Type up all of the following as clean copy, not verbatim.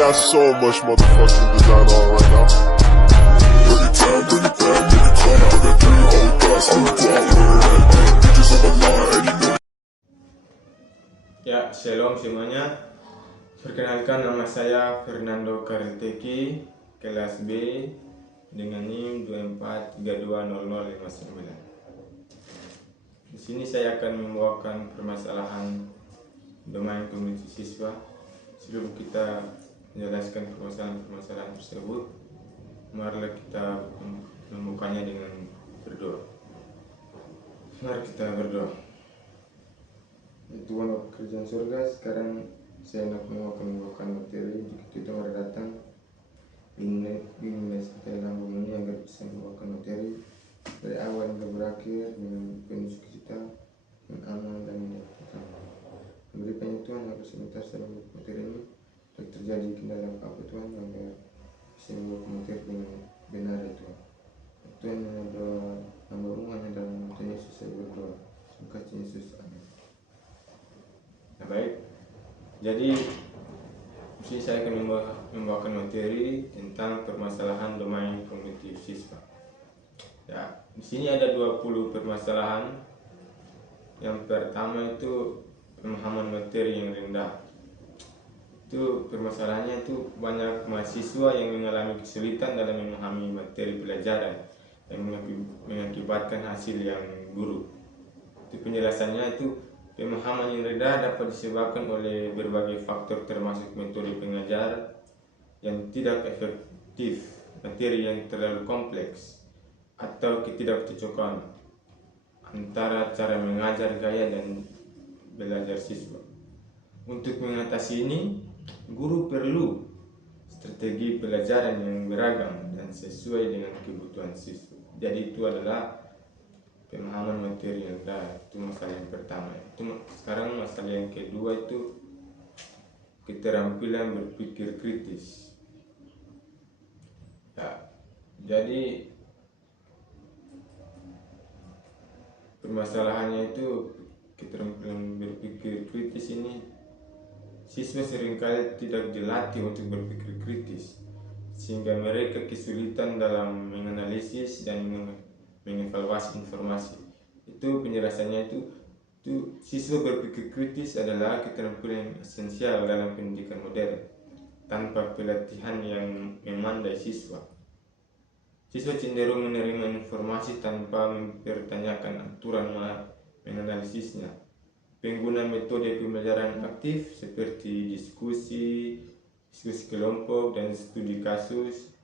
got so much motherfucking design on right now. Bring it down, bring it back, make it clap. I got 3 old guys, I'm the guap with her head. Bitches on my line, and you know. Ya, shalom semuanya. Perkenalkan, nama saya Fernando Karenteki, kelas B dengan NIM 24320059. Di sini saya akan membawakan permasalahan domain kognisi siswa. Sebelum kita menjelaskan permasalahan tersebut, marilah kita membukanya dengan berdoa. Mari kita berdoa. Tuhan kerjaan surga, sekarang saya nak membawakan materi jika kita mari datang ingin kita dalam ini agar bisa membawakan materi dari awal hingga berakhir dengan penuh sukacita, dengan aman dan menyenangkan. Berikan Tuhan agar sebentar saya membuat materi ini tidak terjadi kendala apa Tuhan, agar bisa membawa materi dengan benar ya Tuhan. Tuhan yang berdoa hamba-Mu hanya dalam nama Yesus saya berdoa. Terima kasih Yesus, amin. Nah, baik, jadi di sini saya akan membawakan materi tentang permasalahan domain kognitif siswa. Ya, di sini ada 20 permasalahan. Yang pertama itu pemahaman materi yang rendah. Itu permasalahannya itu banyak mahasiswa yang mengalami kesulitan dalam memahami materi pelajaran yang mengakibatkan hasil yang buruk. Itu penjelasannya itu pemahaman yang rendah dapat disebabkan oleh berbagai faktor termasuk metode pengajar yang tidak efektif, materi yang terlalu kompleks, atau ketidakcocokan antara cara mengajar, gaya dan belajar siswa. Untuk mengatasi ini, guru perlu strategi pelajaran yang beragam dan sesuai dengan kebutuhan siswa. Jadi itu adalah pemahaman materi yang rendah. Itu masalah yang pertama. Sekarang masalah yang kedua itu keterampilan berpikir kritis. Ya, jadi permasalahannya itu keterampilan berpikir kritis ini, siswa seringkali tidak dilatih untuk berpikir kritis sehingga mereka kesulitan dalam menganalisis dan mengevaluasi informasi. Itu penjelasannya itu siswa berpikir kritis adalah keterampilan esensial dalam pendidikan modern. Tanpa pelatihan yang memandai siswa cenderung menerima informasi tanpa mempertanyakan aturan menganalisisnya. Penggunaan metode pembelajaran aktif seperti diskusi kelompok dan studi kasus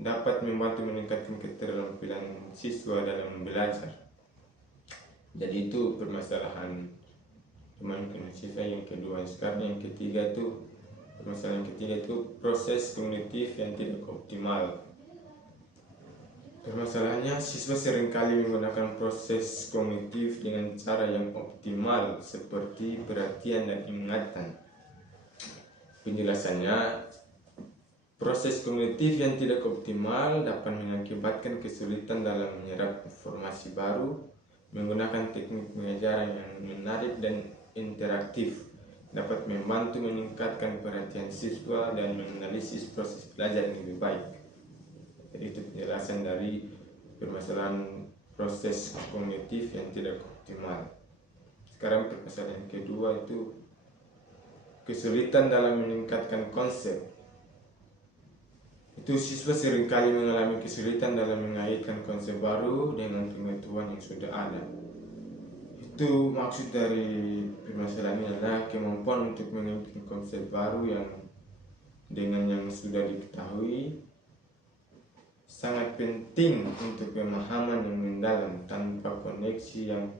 dapat membantu meningkatkan keterampilan siswa dalam belajar. Jadi itu permasalahan domain kognitif siswa yang kedua. Sekarang yang ketiga itu permasalahan ketiga itu proses kognitif yang tidak optimal. Permasalahannya, siswa seringkali menggunakan proses kognitif dengan cara yang optimal seperti perhatian dan ingatan. Penjelasannya, proses kognitif yang tidak optimal dapat mengakibatkan kesulitan dalam menyerap informasi baru. Menggunakan teknik pengajaran yang menarik dan interaktif dapat membantu meningkatkan perhatian siswa dan menganalisis proses belajar yang lebih baik. Jadi itu penjelasan dari permasalahan proses kognitif yang tidak optimal. Sekarang permasalahan yang kedua itu kesulitan dalam meningkatkan konsep. Itu siswa seringkali mengalami kesulitan dalam mengaitkan konsep baru dengan pengetahuan yang sudah ada. Itu maksud dari permasalahan ini adalah kemampuan untuk mengaitkan konsep baru yang dengan yang sudah diketahui sangat penting untuk pemahaman yang mendalam. Tanpa koneksi yang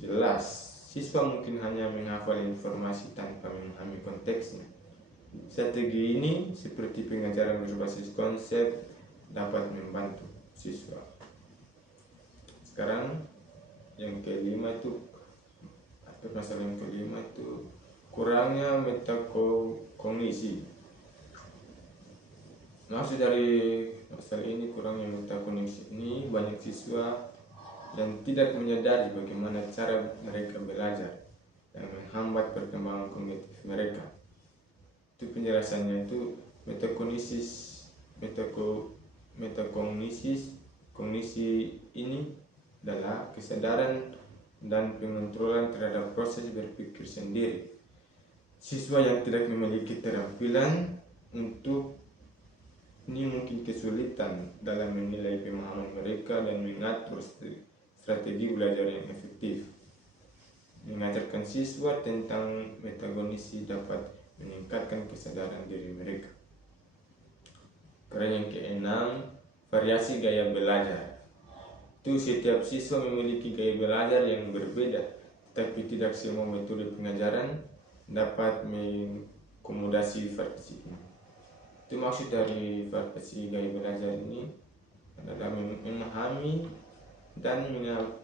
jelas, siswa mungkin hanya menghafal informasi tanpa memahami konteksnya. Strategi ini seperti pengajaran berbasis konsep dapat membantu siswa. Sekarang yang kelima itu permasalahan yang kelima itu kurangnya metakognisi. Maksud dari masalah ini kurangnya metakognisi ini, banyak siswa yang tidak menyadari bagaimana cara mereka belajar yang menghambat perkembangan kognitif mereka. Itu penjelasannya itu kognisi ini adalah kesadaran dan pengontrolan terhadap proses berpikir sendiri. Siswa yang tidak memiliki keterampilan untuk ini mungkin kesulitan dalam menilai pemahaman mereka dan mengatur strategi belajar yang efektif. Mengajarkan siswa tentang metakognisi dapat meningkatkan kesadaran diri mereka. Karena yang keenam, variasi gaya belajar. Itu setiap siswa memiliki gaya belajar yang berbeda, tetapi tidak semua metode pengajaran dapat mengakomodasi variasi ini. Itu maksud dari variasi gaya belajar ini adalah memahami dan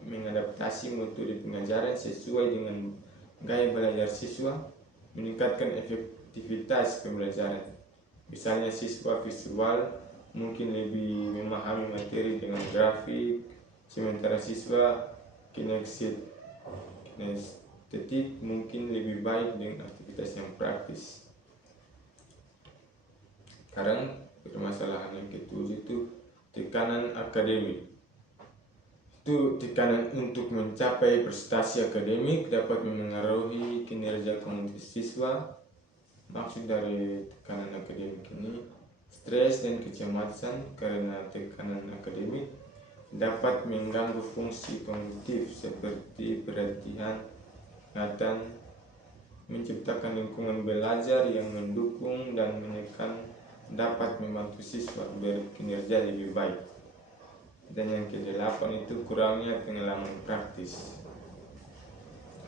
mengadaptasi metode pengajaran sesuai dengan gaya belajar siswa, meningkatkan efektivitas pembelajaran. Misalnya siswa visual mungkin lebih memahami materi dengan grafik, sementara siswa kinestetik mungkin lebih baik dengan aktivitas yang praktis. Sekarang permasalahan yang ketujuh itu tekanan akademik. Itu tekanan untuk mencapai prestasi akademik dapat memengaruhi kinerja komunitas siswa. Maksud dari tekanan akademik ini, stres dan kecemasan karena tekanan akademik dapat mengganggu fungsi kognitif seperti perhatian, ingatan, menciptakan lingkungan belajar yang mendukung dan menekan dapat membantu siswa berkinerja lebih baik. Dan yang kedelapan itu kurangnya pengalaman praktis.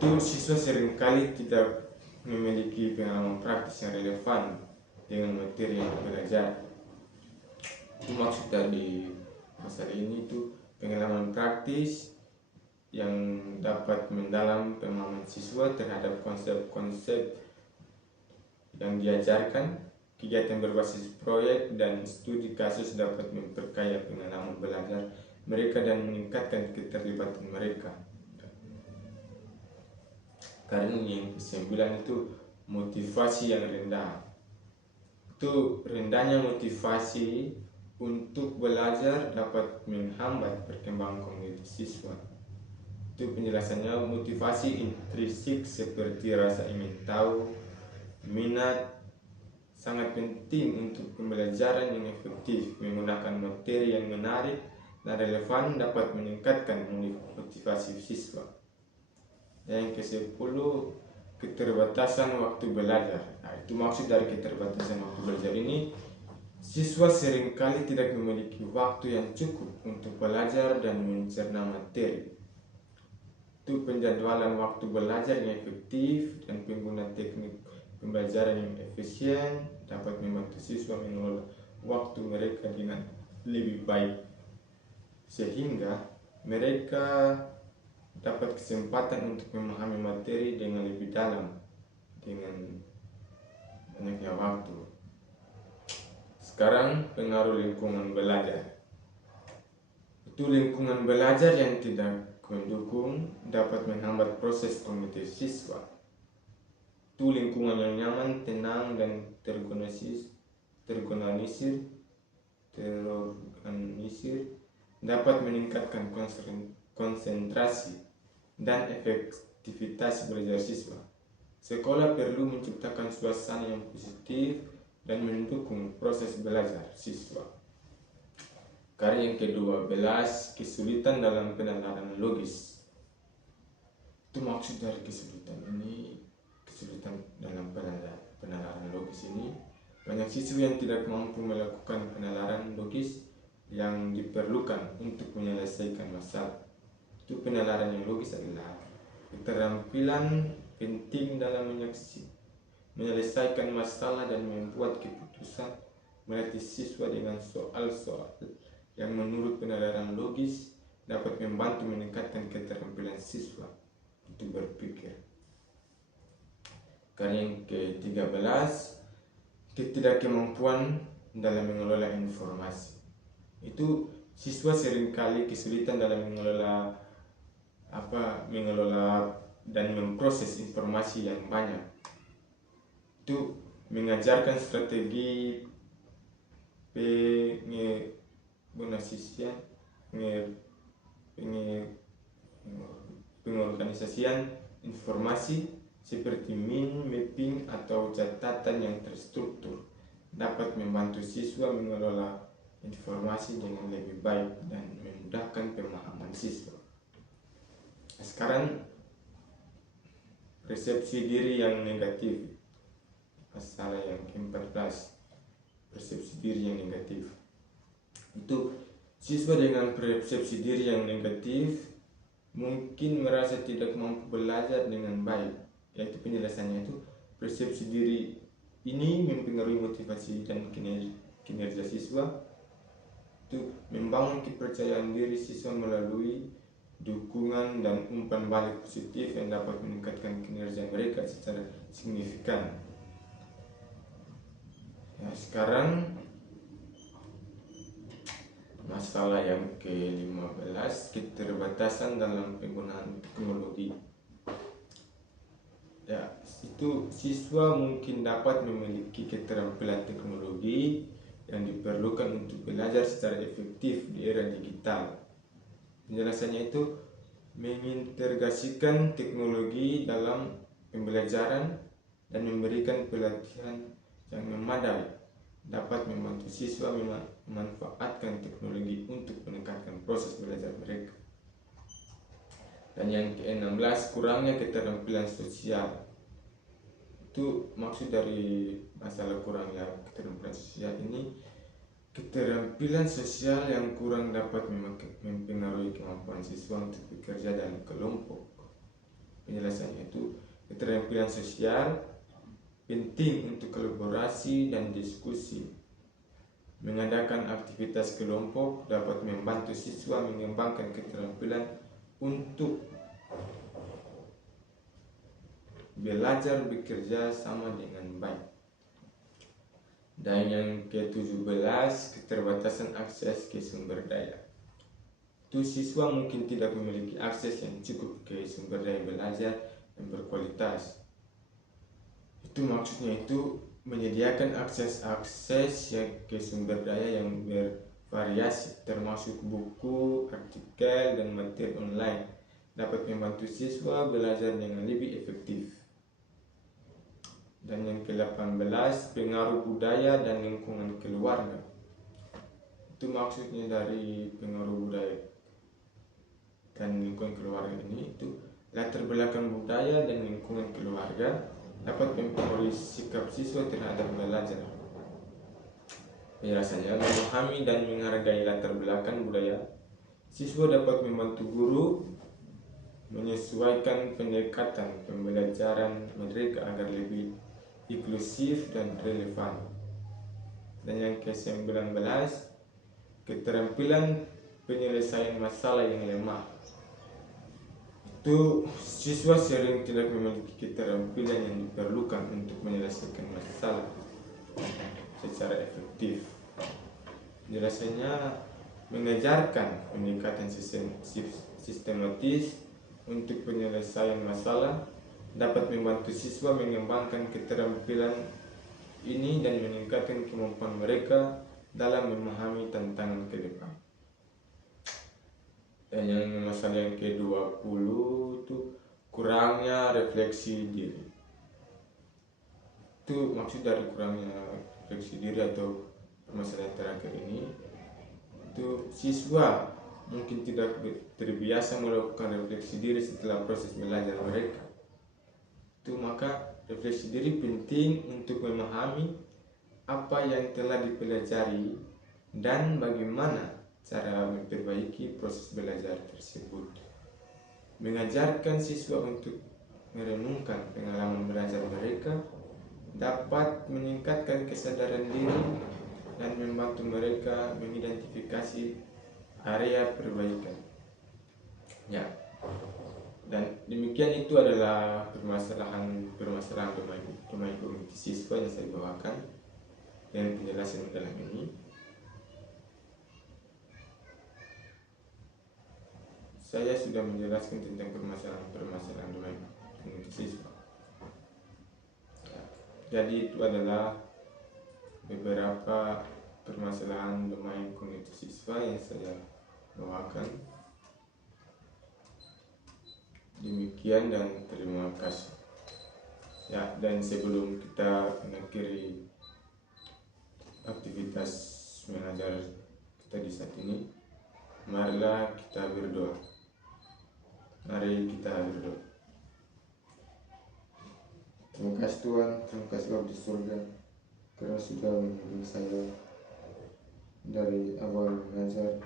Itu siswa seringkali tidak memiliki pengalaman praktis yang relevan dengan materi yang belajar. Itu maksud dari masalah ini itu pengalaman praktis yang dapat mendalam pemahaman siswa terhadap konsep-konsep yang diajarkan. Kegiatan berbasis proyek dan studi kasus dapat memperkaya pengalaman belajar mereka dan meningkatkan keterlibatan mereka. Karena yang ke-9 itu motivasi yang rendah. Itu rendahnya motivasi untuk belajar dapat menghambat perkembangan kognitif siswa. Itu penjelasannya, motivasi intrinsik seperti rasa ingin tahu, minat, sangat penting untuk pembelajaran yang efektif. Menggunakan materi yang menarik dan relevan dapat meningkatkan motivasi siswa. Yang ke-10, keterbatasan waktu belajar. Nah, itu maksud dari keterbatasan waktu belajar ini, siswa seringkali tidak memiliki waktu yang cukup untuk belajar dan mencerna materi. Itu penjadwalan waktu belajar yang efektif dan penggunaan teknik pembelajaran yang efisien dapat membantu siswa mengelola waktu mereka dengan lebih baik, sehingga mereka dapat kesempatan untuk memahami materi dengan lebih dalam dengan banyaknya waktu. Sekarang pengaruh lingkungan belajar. Itu lingkungan belajar yang tidak mendukung dapat menghambat proses kognitif siswa. Itu lingkungan yang nyaman, tenang, dan terorganisir dapat meningkatkan konsentrasi dan efektivitas belajar siswa. Sekolah perlu menciptakan suasana yang positif dan mendukung proses belajar siswa. Karya yang ke-12, kesulitan dalam penalaran logis. Itu maksud dari kesulitan ini, kesulitan dalam penalaran logis ini, banyak siswa yang tidak mampu melakukan penalaran logis yang diperlukan untuk menyelesaikan masalah. Itu penalaran yang logis adalah keterampilan penting dalam menyelesaikan masalah dan membuat keputusan. Melatih siswa dengan soal-soal yang menurut penalaran logis dapat membantu meningkatkan keterampilan siswa untuk berpikir. Karya yang ke-13, ketidakmampuan dalam mengelola informasi. Itu siswa seringkali kesulitan dalam mengelola dan memproses informasi yang banyak. Itu mengajarkan strategi pengorganisasian informasi seperti mapping atau catatan yang terstruktur dapat membantu siswa mengelola informasi dengan lebih baik dan memudahkan pemahaman siswa. Sekarang persepsi diri yang negatif, masalah yang ke-14, persepsi diri yang negatif. Itu siswa dengan persepsi diri yang negatif mungkin merasa tidak mampu belajar dengan baik. Yaitu penjelasannya itu, persepsi diri ini mempengaruhi motivasi dan kinerja siswa. Itu membangun kepercayaan diri siswa melalui dukungan dan umpan balik positif yang dapat meningkatkan kinerja mereka secara signifikan. Ya, sekarang masalah yang ke-15, keterbatasan dalam penggunaan teknologi. Ya, itu siswa mungkin dapat memiliki keterampilan teknologi yang diperlukan untuk belajar secara efektif di era digital. Penjelasannya itu, mengintegrasikan teknologi dalam pembelajaran dan memberikan pelatihan yang memadai dapat membantu siswa memanfaatkan teknologi untuk meningkatkan proses belajar mereka. Dan yang ke-16, kurangnya keterampilan sosial. Itu maksud dari masalah kurangnya keterampilan sosial ini, keterampilan sosial yang kurang dapat mempengaruhi kemampuan siswa untuk bekerja dalam kelompok. Penjelasannya itu, keterampilan sosial penting untuk kolaborasi dan diskusi. Mengadakan aktivitas kelompok dapat membantu siswa mengembangkan keterampilan untuk belajar bekerja sama dengan baik. Dan yang ke-17, keterbatasan akses ke sumber daya. Itu siswa mungkin tidak memiliki akses yang cukup ke sumber daya belajar yang berkualitas. Itu maksudnya itu menyediakan akses yang ke sumber daya yang bervariasi, termasuk buku, artikel, dan materi online, dapat membantu siswa belajar dengan lebih efektif. Dan yang ke-18, pengaruh budaya dan lingkungan keluarga. Itu maksudnya dari pengaruh budaya dan lingkungan keluarga ini, itu latar belakang budaya dan lingkungan keluarga dapat mempengaruhi sikap siswa terhadap belajar. Penjelasannya, memahami dan menghargai latar belakang budaya siswa dapat membantu guru menyesuaikan pendekatan pembelajaran mereka agar lebih inklusif dan relevan. Dan yang ke-19, keterampilan penyelesaian masalah yang lemah. Itu siswa sering tidak memiliki keterampilan yang diperlukan untuk menyelesaikan masalah secara efektif. Penjelasannya, mengajarkan pendekatan sistematis untuk penyelesaian masalah dapat membantu siswa mengembangkan keterampilan ini dan meningkatkan kemampuan mereka dalam memahami tantangan ke depan. Dan yang masalah yang ke-20 itu kurangnya refleksi diri. Itu maksud dari kurangnya refleksi diri atau permasalahan terakhir ini, itu siswa mungkin tidak terbiasa melakukan refleksi diri setelah proses belajar mereka. Itu maka refleksi diri penting untuk memahami apa yang telah dipelajari dan bagaimana cara memperbaiki proses belajar tersebut. Mengajarkan siswa untuk merenungkan pengalaman belajar mereka dapat meningkatkan kesadaran diri dan membantu mereka mengidentifikasi area perbaikan. Ya. Dan demikian, itu adalah permasalahan domain kognitif siswa yang saya bawakan dengan penjelasan dalam ini. Saya sudah menjelaskan tentang permasalahan domain kognitif siswa. Jadi itu adalah beberapa permasalahan bermain komunitas siswa yang saya bawakan. Demikian dan terima kasih. Ya, dan sebelum kita mengakhiri aktivitas mengajar kita di saat ini, marilah kita berdoa. Mari kita berdoa. Terima kasih Tuhan, terima kasih Bapa di surga, karena sudah membimbing saya dari awal mengajar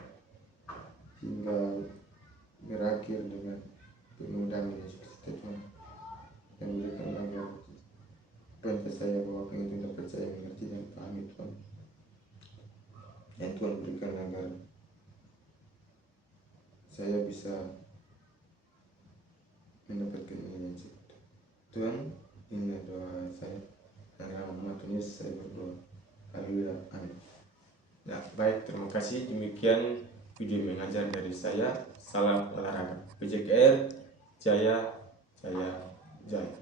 hingga berakhir dengan penuh damai Yesus Tuhan, dan berikan agar apa yang saya bawakan itu dapat saya mengerti dan pahami Tuhan. Dan Tuhan berikan agar saya bisa mendapatkan ini yang cukup. Tuhan, ini doa saya. Dalam nama Tuhan Yesus saya berdoa. Haleluya. Amin. Nah, baik, terima kasih. Demikian video mengajar dari saya. Salam olahraga. PJKR Jaya Jaya Jaya.